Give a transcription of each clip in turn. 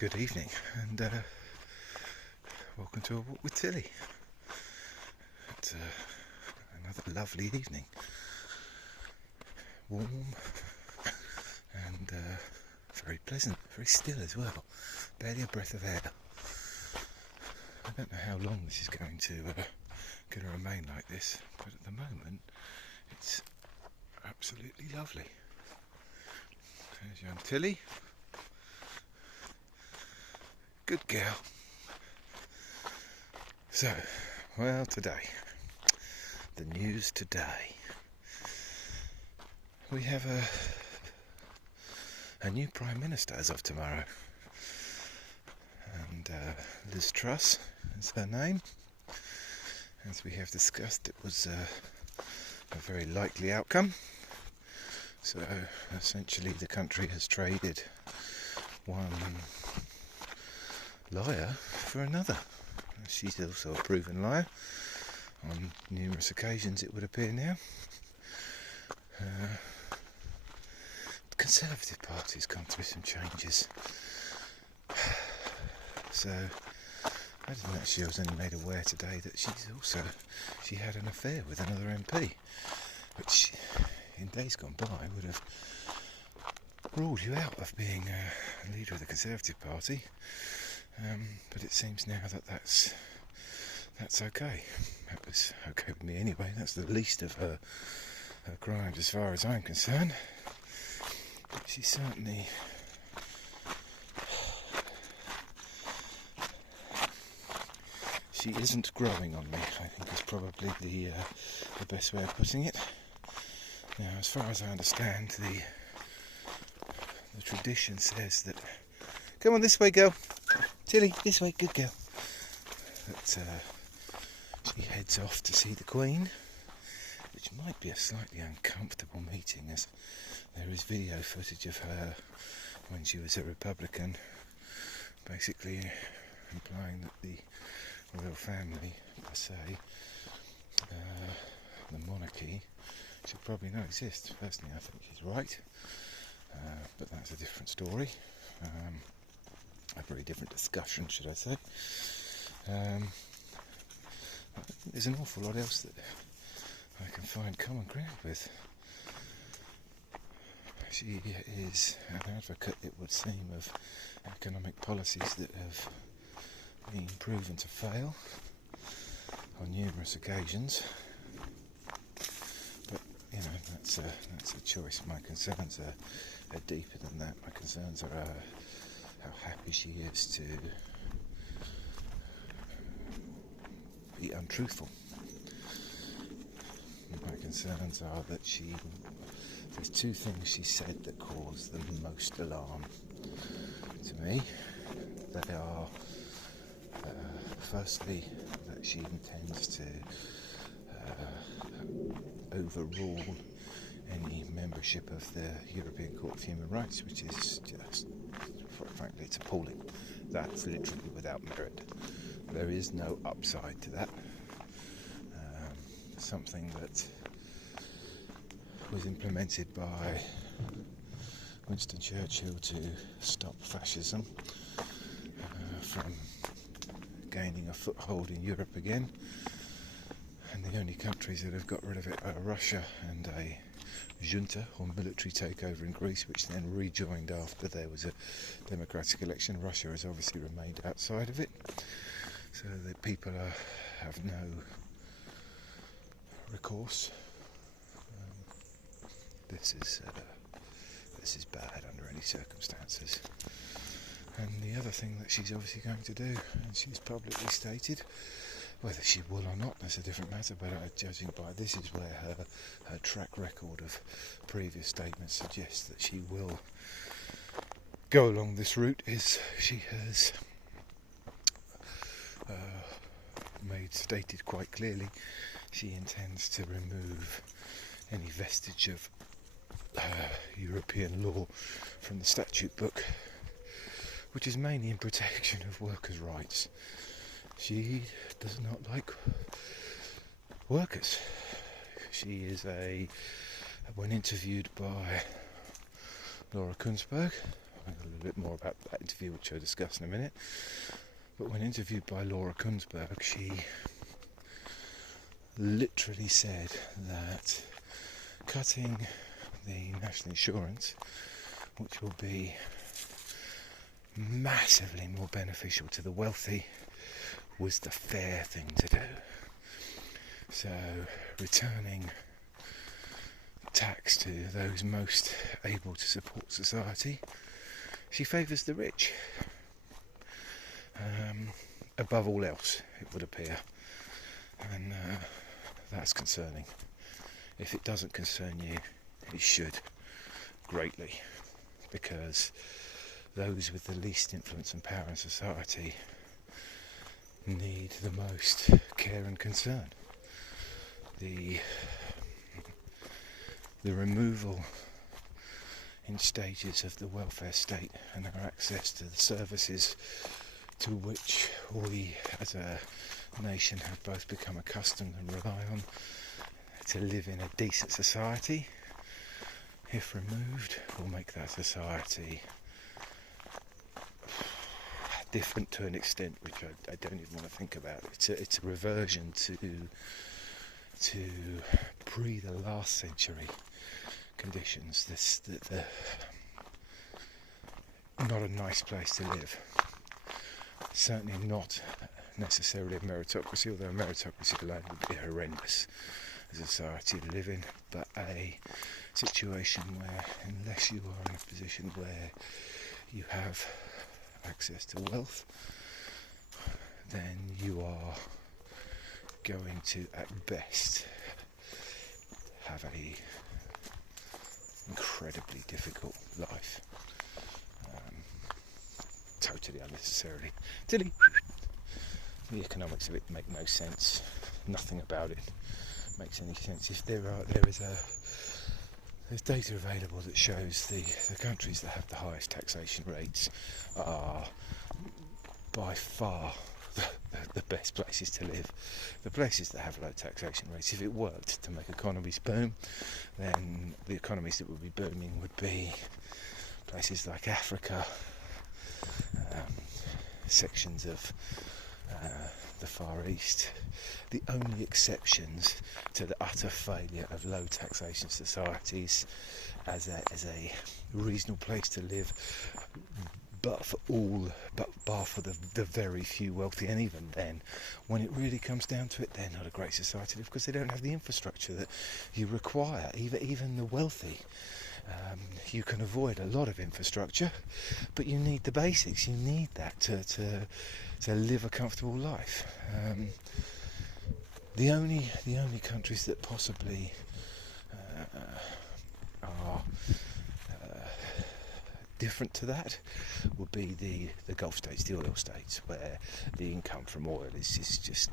Good evening, and welcome to A Walk with Tilly. It's another lovely evening, warm and very pleasant, very still as well, barely a breath of air. I don't know how long this is going to remain like this, but at the moment it's absolutely lovely. There's young Tilly. Good girl. So, well, today, the news today. We have a new Prime Minister as of tomorrow. And Liz Truss is her name. As we have discussed, it was a very likely outcome. So, essentially, the country has traded one liar for another. She's also a proven liar on numerous occasions, it would appear now. The Conservative Party's gone through some changes. So I was only made aware today that she had an affair with another MP, which in days gone by would have ruled you out of being a leader of the Conservative Party. But it seems now that that's okay. That was okay with me anyway. That's the least of her crimes as far as I'm concerned. But she certainly she isn't growing on me, I think is probably the best way of putting it. Now, as far as I understand, the tradition says that, come on this way, girl. Tilly, this way, good girl. That she heads off to see the Queen, which might be a slightly uncomfortable meeting, as there is video footage of her when she was a Republican, basically implying that the royal family, per se, the monarchy, should probably not exist. Personally, I think he's right, but that's a different story. A very different discussion, should I say. I think there's an awful lot else that I can find common ground with. She is an advocate, it would seem, of economic policies that have been proven to fail on numerous occasions. But, that's a choice. My concerns are deeper than that. My concerns are how happy she is to be untruthful. My concerns are that there's two things she said that cause the most alarm to me. They are, firstly, that she intends to overrule any membership of the European Court of Human Rights, which is just, frankly, it's appalling. That's literally without merit. There is no upside to that. Something that was implemented by Winston Churchill to stop fascism from gaining a foothold in Europe again. And the only countries that have got rid of it are Russia and a junta or military takeover in Greece, which then rejoined after there was a democratic election. Russia has obviously remained outside of it, so the people have no recourse. This is bad under any circumstances. And the other thing that she's obviously going to do, and she's publicly stated, whether she will or not, that's a different matter, but judging by this is where her track record of previous statements suggests that she will go along this route, is she has stated quite clearly she intends to remove any vestige of European law from the statute book, which is mainly in protection of workers' rights. She does not like workers. She is when interviewed by Laura Kunzberg I'll a little bit more about that interview, which I'll discuss in a minute. But when interviewed by Laura Kunzberg, she literally said that cutting the national insurance, which will be massively more beneficial to the wealthy, was the fair thing to do. So returning tax to those most able to support society, she favours the rich above all else, it would appear, and that's concerning. If it doesn't concern you, it should greatly, because those with the least influence and power in society need the most care and concern. The removal in stages of the welfare state and our access to the services to which we as a nation have both become accustomed and rely on to live in a decent society, if removed, will make that society different to an extent which I don't even want to think about. It's a reversion to pre the last century conditions. The not a nice place to live. Certainly not necessarily a meritocracy, although a meritocracy alone would be horrendous as a society to live in, but a situation where, unless you are in a position where you have access to wealth, then you are going to, at best, have a incredibly difficult life. Totally unnecessarily. The economics of it make no sense. Nothing about it makes any sense. If there's data available that shows the countries that have the highest taxation rates are by far the best places to live. The places that have low taxation rates, if it worked to make economies boom, then the economies that would be booming would be places like Africa, sections of the Far East. The only exceptions to the utter failure of low taxation societies as a reasonable place to live, bar for the very few wealthy, and even then, when it really comes down to it, they're not a great society to live because they don't have the infrastructure that you require. Even the wealthy. You can avoid a lot of infrastructure, but you need the basics. You need that to live a comfortable life. The only countries that possibly are different to that would be the Gulf states, the oil states, where the income from oil is just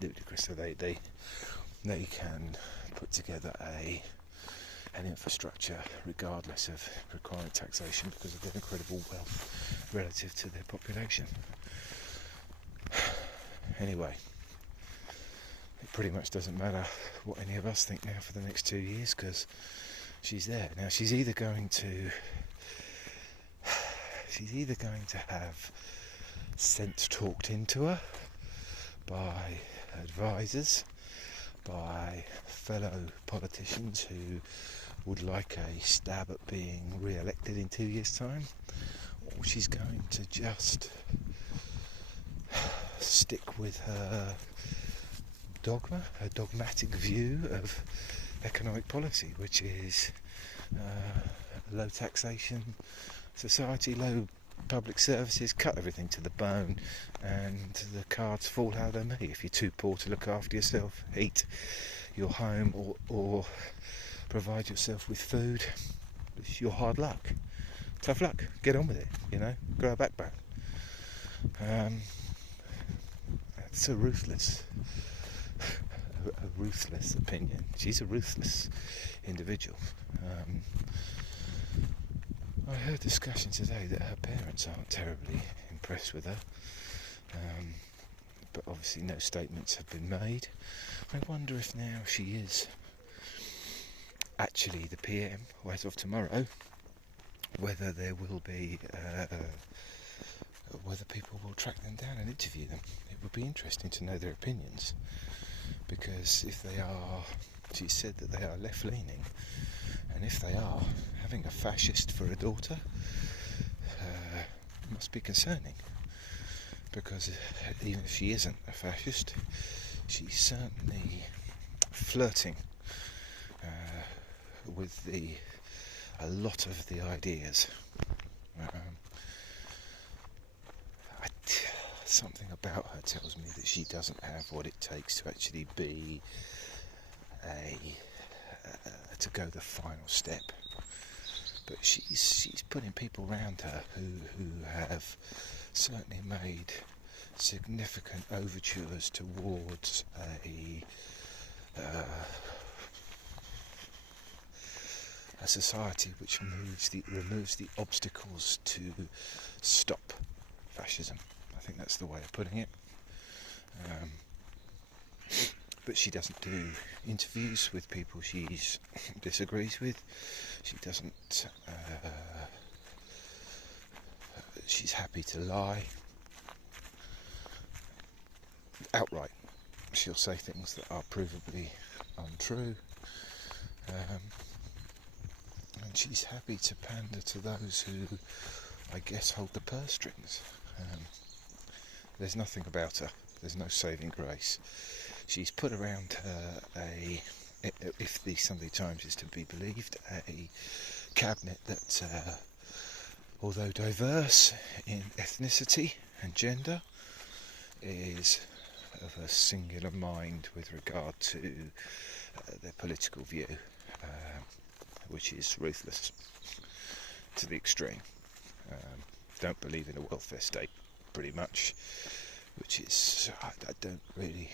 ludicrous. So they can put together an infrastructure regardless of requiring taxation because of their incredible wealth relative to their population. Anyway, it pretty much doesn't matter what any of us think now for the next 2 years, because she's there. Now she's either going to have sense talked into her by advisors, by fellow politicians who would like a stab at being re-elected in 2 years' time, or she's going to just stick with her dogmatic view of economic policy, which is low taxation society, low public services, cut everything to the bone, and the cards fall how they may. If you're too poor to look after yourself, heat your home, or provide yourself with food, it's your hard luck. Tough luck. Get on with it, grow a backbone. That's a ruthless opinion. She's a ruthless individual. I heard discussion today that her parents aren't terribly impressed with her, but obviously no statements have been made. I wonder if now she is actually the PM, or as of tomorrow, whether there will be, whether people will track them down and interview them. It would be interesting to know their opinions, because if they are, she said that they are left-leaning, and if they are, having a fascist for a daughter must be concerning, because even if she isn't a fascist, she's certainly flirting with a lot of the ideas. Something about her tells me that she doesn't have what it takes to actually be to go the final step. But she's putting people around her who have certainly made significant overtures towards a society which removes the obstacles to stop fascism. I think that's the way of putting it. But she doesn't do interviews with people she disagrees with. She doesn't. She's happy to lie outright. She'll say things that are provably untrue. And she's happy to pander to those who, I guess, hold the purse strings. There's nothing about her. There's no saving grace. She's put around her if the Sunday Times is to be believed, a cabinet that, although diverse in ethnicity and gender, is of a singular mind with regard to their political view, which is ruthless to the extreme. Don't believe in a welfare state, pretty much, which is, I don't really...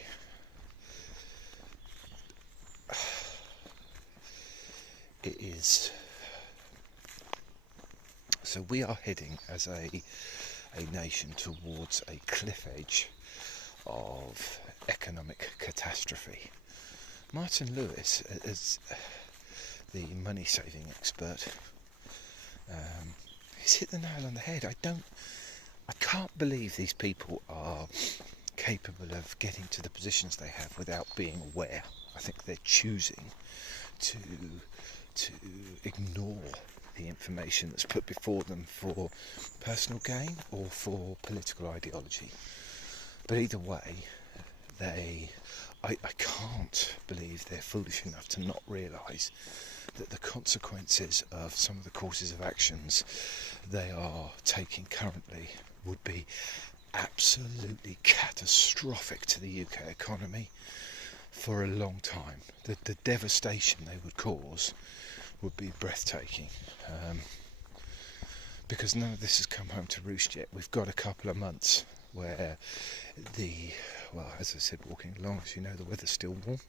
It is... So we are heading as a nation towards a cliff edge of economic catastrophe. Martin Lewis, as the money-saving expert, he's hit the nail on the head. I can't believe these people are capable of getting to the positions they have without being aware. I think they're choosing to ignore the information that's put before them for personal gain or for political ideology. But either way, I can't believe they're foolish enough to not realise that the consequences of some of the courses of actions they are taking currently would be absolutely catastrophic to the UK economy for a long time. The devastation they would cause would be breathtaking. Because none of this has come home to roost yet. We've got a couple of months where as I said, walking along, as you know, the weather's still warm.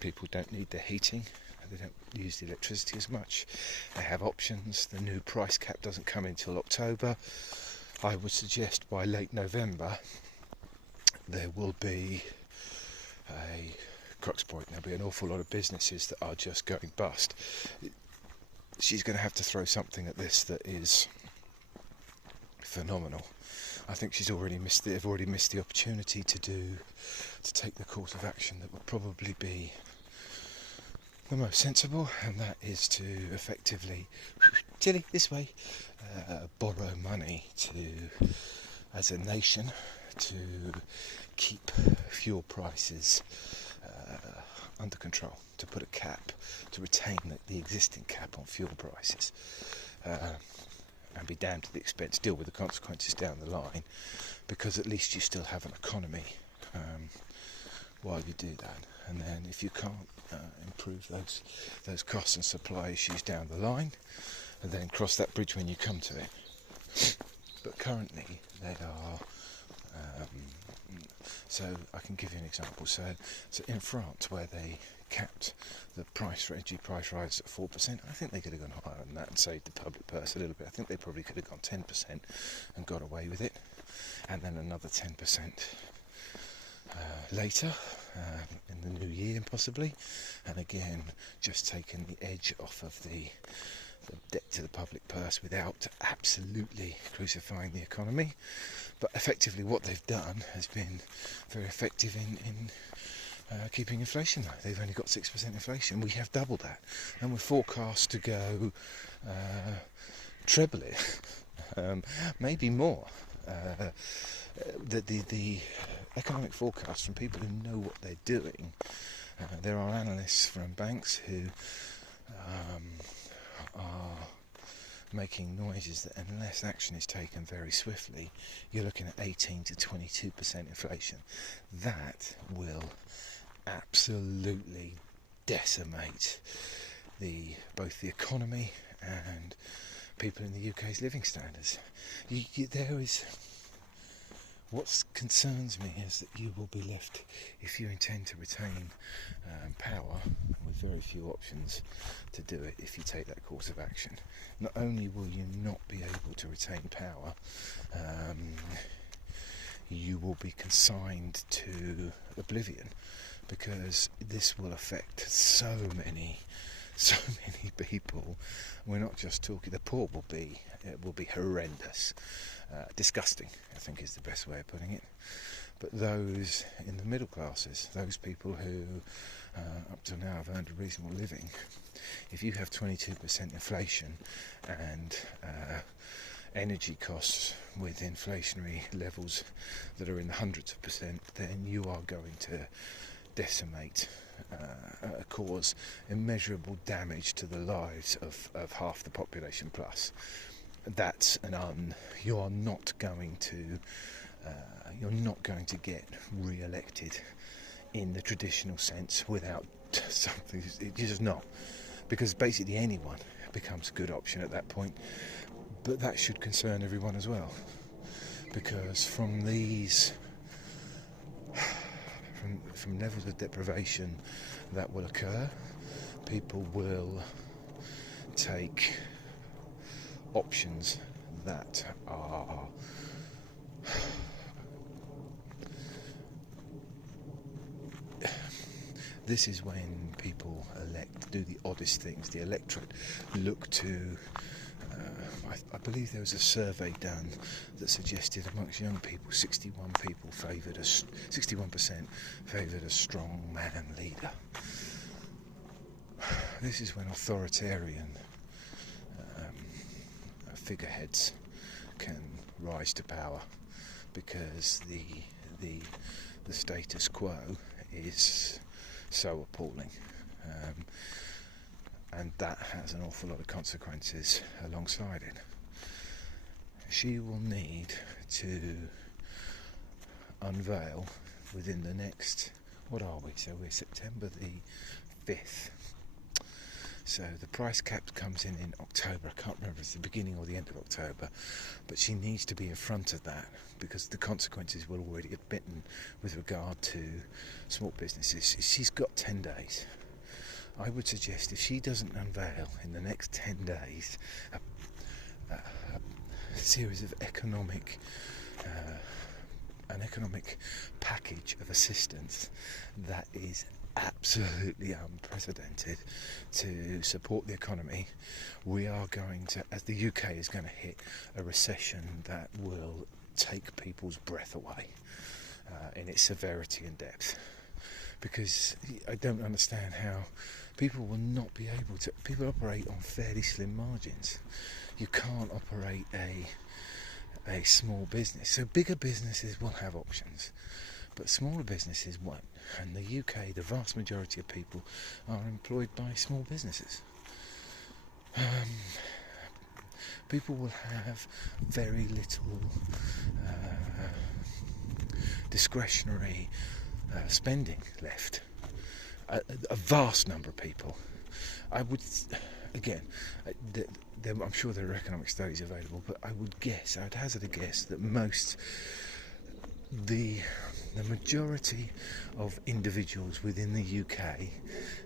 People don't need their heating. They don't use the electricity as much. They have options. The new price cap doesn't come until October. I would suggest by late November there will be a crux point. There'll be an awful lot of businesses that are just going bust. She's going to have to throw something at this that is phenomenal. I think they've already missed the opportunity to take the course of action that would probably be the most sensible, and that is to effectively, Tilly, this way, borrow money as a nation, to keep fuel prices under control, to put a cap, to retain the existing cap on fuel prices, and be damned to the expense, deal with the consequences down the line, because at least you still have an economy while you do that. And then if you can't improve those costs and supply issues down the line, and then cross that bridge when you come to it. But currently they are... so I can give you an example. So in France, where they capped the price for energy price rise at 4%, I think they could have gone higher than that and saved the public purse a little bit. I think they probably could have gone 10% and got away with it, and then another 10% later, in the new year possibly, and again just taken the edge off of the debt to the public purse without absolutely crucifying the economy. But effectively what they've done has been very effective in keeping inflation low. They've only got 6% inflation. We have double that, and we're forecast to go treble it, maybe more. The economic forecast from people who know what they're doing. There are analysts from banks who are making noises that unless action is taken very swiftly, you're looking at 18 to 22% inflation. That will absolutely decimate both the economy and people in the UK's living standards. What concerns me is that you will be left, if you intend to retain power, with very few options to do it if you take that course of action. Not only will you not be able to retain power, you will be consigned to oblivion, because this will affect so many people. We're not just talking. The poor will be horrendous, disgusting, I think is the best way of putting it. But those in the middle classes, those people who up to now have earned a reasonable living, if you have 22% inflation and energy costs with inflationary levels that are in the hundreds of percent, then you are going to decimate, cause immeasurable damage to the lives of half the population plus. That's you're not going to get re-elected in the traditional sense without something. You're just not, because basically anyone becomes a good option at that point. But that should concern everyone as well, because from levels of deprivation that will occur, people will take options that are this is when people do the oddest things. The electorate look to I believe there was a survey done that suggested amongst young people 61% favoured a strong man leader. This is when authoritarian figureheads can rise to power, because the status quo is so appalling, and that has an awful lot of consequences alongside it. She will need to unveil within the next, what are we? So we're September the 5th. So the price cap comes in October. I can't remember if it's the beginning or the end of October, but she needs to be in front of that, because the consequences will already have bitten with regard to small businesses. She's got 10 days. I would suggest if she doesn't unveil in the next 10 days a series of an economic package of assistance that is absolutely unprecedented to support the economy, we are going to, as the UK is going to hit a recession that will take people's breath away in its severity and depth. Because I don't understand how people will not be able to. People operate on fairly slim margins. You can't operate a small business. So bigger businesses will have options, but smaller businesses won't. And the UK, the vast majority of people are employed by small businesses. People will have very little discretionary spending left. A vast number of people. I would, again, I'm sure there are economic studies available, but I'd hazard a guess that the majority of individuals within the UK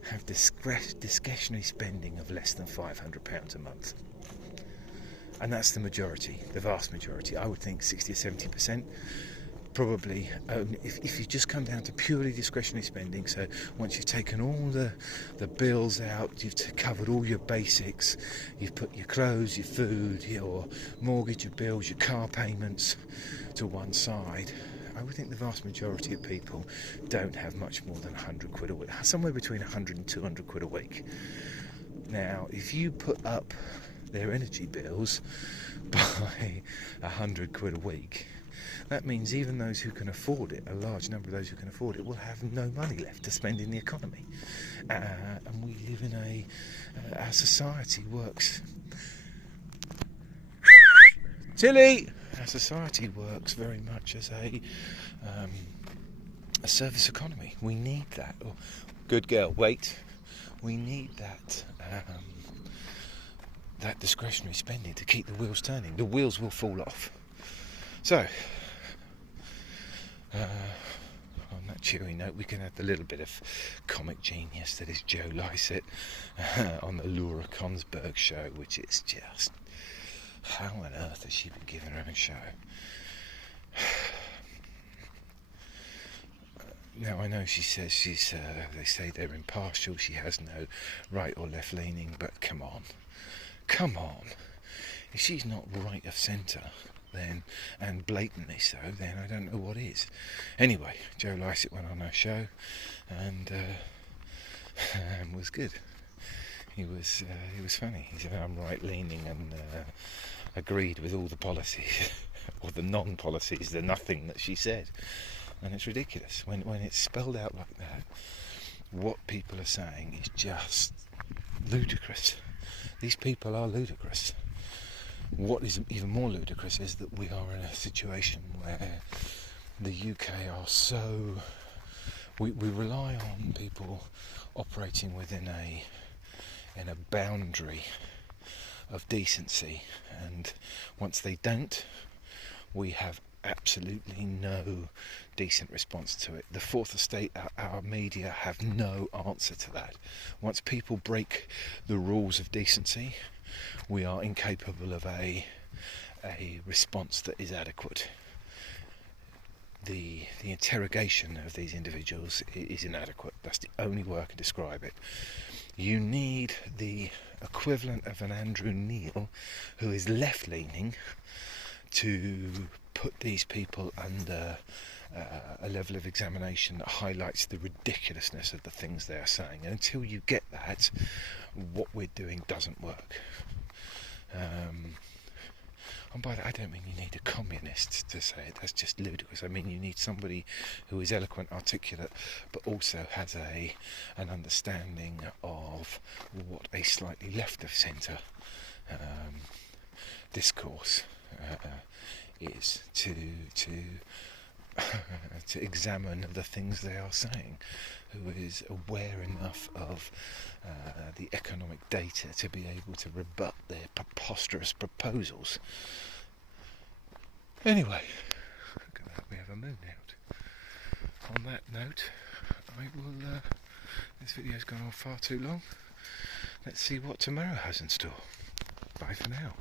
have discretionary spending of less than £500 a month. And that's the majority, the vast majority. I would think 60 or 70%. probably only, if you just come down to purely discretionary spending, so once you've taken all the bills out, you've covered all your basics, you've put your clothes, your food, your mortgage, your bills, your car payments to one side, I would think the vast majority of people don't have much more than 100 quid a week, somewhere between 100 and 200 quid a week. Now, if you put up their energy bills by 100 quid a week, that means even those who can afford it, a large number of those who can afford it, will have no money left to spend in the economy. And we live in our society works... Tilly! Our society works very much as a service economy. We need that. Oh, good girl, wait. We need that that discretionary spending to keep the wheels turning. The wheels will fall off. So, on that cheery note, we can have the little bit of comic genius that is Joe Lycett on the Laura Konsberg show, which is just, how on earth has she been given her own show? Now, I know she says they say they're impartial, she has no right or left leaning, but come on. If she's not right of centre, then, and blatantly so, then I don't know what is. Anyway, Joe Lycett went on her show and was good. He was funny. He said I'm right leaning and agreed with all the policies or the non-policies, the nothing that she said. And it's ridiculous when it's spelled out like that. What people are saying is just ludicrous. These people are ludicrous. What is even more ludicrous is that we are in a situation where the UK are so... We rely on people operating within a boundary of decency, and once they don't, we have absolutely no decent response to it. The fourth estate, our media have no answer to that. Once people break the rules of decency, we are incapable of a response that is adequate. The interrogation of these individuals is inadequate. That's the only way I can describe it. You need the equivalent of an Andrew Neil, who is left-leaning, to put these people under a level of examination that highlights the ridiculousness of the things they are saying. And until you get that, what we're doing doesn't work. And by that I don't mean you need a communist to say it. That's just ludicrous. I mean you need somebody who is eloquent, articulate, but also has an understanding of what a slightly left of centre discourse is to examine the things they are saying, who is aware enough of the economic data to be able to rebut their preposterous proposals. Anyway, look at that, we have a moon out. On that note, I will... this video's gone on far too long. Let's see what tomorrow has in store. Bye for now.